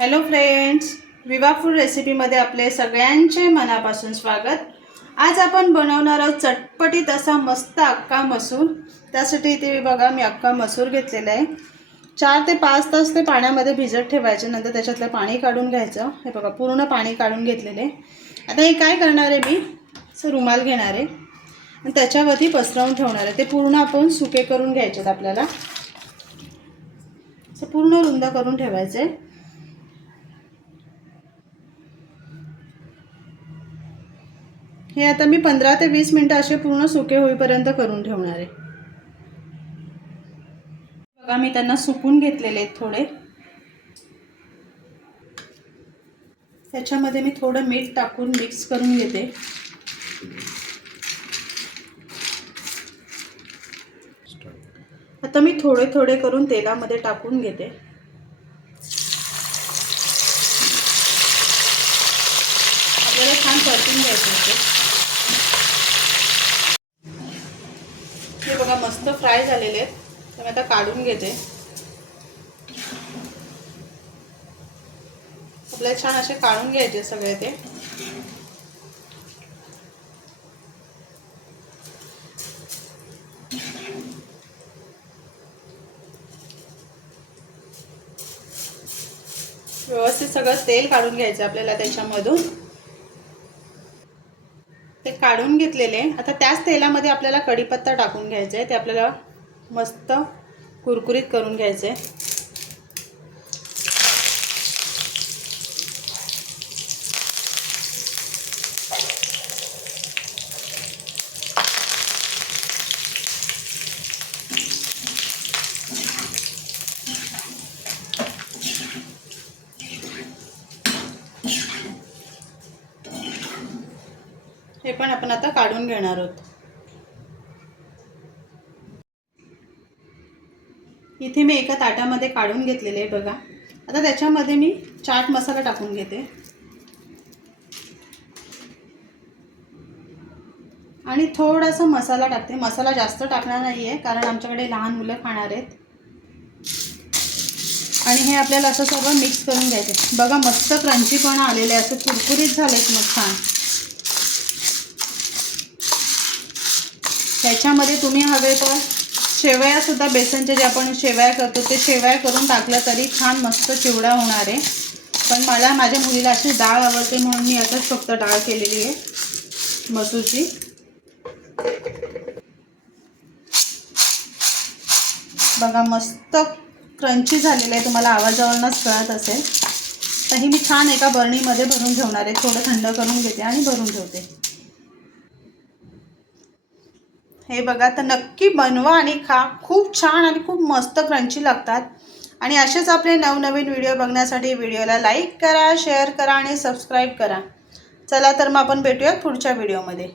Hello friends, विवा food रेसिपीमध्ये आपले सगळ्यांचे मनापासून स्वागत। आज आपण बनवणार आहोत चटपटीत असा मस्त अक्का मसूर। त्यासाठी इथे बघा मी अक्का मसूर घेतलेला आहे। 4 ते 5 तास ते पाण्यामध्ये भिजत ठेवायचे, नंतर त्याच्यातलं पाणी काढून घ्यायचं। हे बघा पूर्ण पाणी काढून घेतलेले। आता हे काय करणार आहे, मी असं रुमाल घेणार आहे आणि त्याच्यावरती पसरवून ठेवणार आहे। ते पूर्ण आपण सुके करून घ्यायचे। आपल्याला असं पूर्ण रुंद करून ठेवायचे। हे आता मी 15 ते 20 मिनिटं असे पूर्ण सुके होईपर्यंत करून ठेवणार आहे। बघा मी त्यांना सुकून घेतलेले आहेत थोडे। त्याच्यामध्ये मी थोडं मीठ टाकून मिक्स करून घेते। आता मी थोडे थोडे करून तेलामध्ये टाकून घेते। आपल्याला छान परतून घ्यायचं आहे। हे बघा मस्त फ्राय झालेले आहेत, तर मी आता काढून घेते। आपल्याला छान असे काढून घ्यायचे सगळे ते। व्यवस्थित सगळं तेल काढून घ्यायचं आपल्याला त्याच्यामधून। ते काढून घेतलेले। आता त्याच तेलामध्ये आपल्याला कढीपत्ता टाकून घ्यायचा आहे। ते आपल्याला मस्त कुरकुरीत करून घ्यायचे आहे। हे पण आपण आता काढून घेणार आहोत। इथे मी एका ताटामध्ये काढून घेतलेले आहे बघा। आता त्याच्यामध्ये मी चाट मसाला टाकून घेते आणि थोडासा मसाला टाकते। मसाला जास्त टाकणार नाहीये, कारण आमच्याकडे लहान मुलं खाणार आहेत। आणि हे आपल्याला असं सगळं मिक्स करून घ्यायचे। बघा मस्त क्रंचीपणा आलेले, असं कुरकुरीत झालेत मग छान। त्याच्यामध्ये तुम्ही हवे तर शेवया सुद्धा, बेसनचे जे आपण शेवया करतो ते शेवया करून टाकलं तरी छान मस्त चिवडा होणार आहे। पण मला माझ्या मुलीला अशी डाळ आवडते म्हणून मी आता फक्त डाळ केलेली आहे मसूरची। बघा मस्त क्रंची झालेलं आहे, तुम्हाला आवाजावरूनच कळत असेल। तर ही मी छान एका बरणीमध्ये भरून ठेवणार आहे। थोडं थंड करून घेते आणि भरून ठेवते। हे बघा, तर नक्की बनवा आणि खा। खूप छान आणि खूप मस्त क्रंची लागतात। आणि असेच आपले नवनवीन व्हिडिओ बघण्यासाठी व्हिडिओला लाईक करा, शेअर करा आणि सबस्क्राईब करा। चला तर मग आपण भेटूया पुढच्या व्हिडिओमध्ये।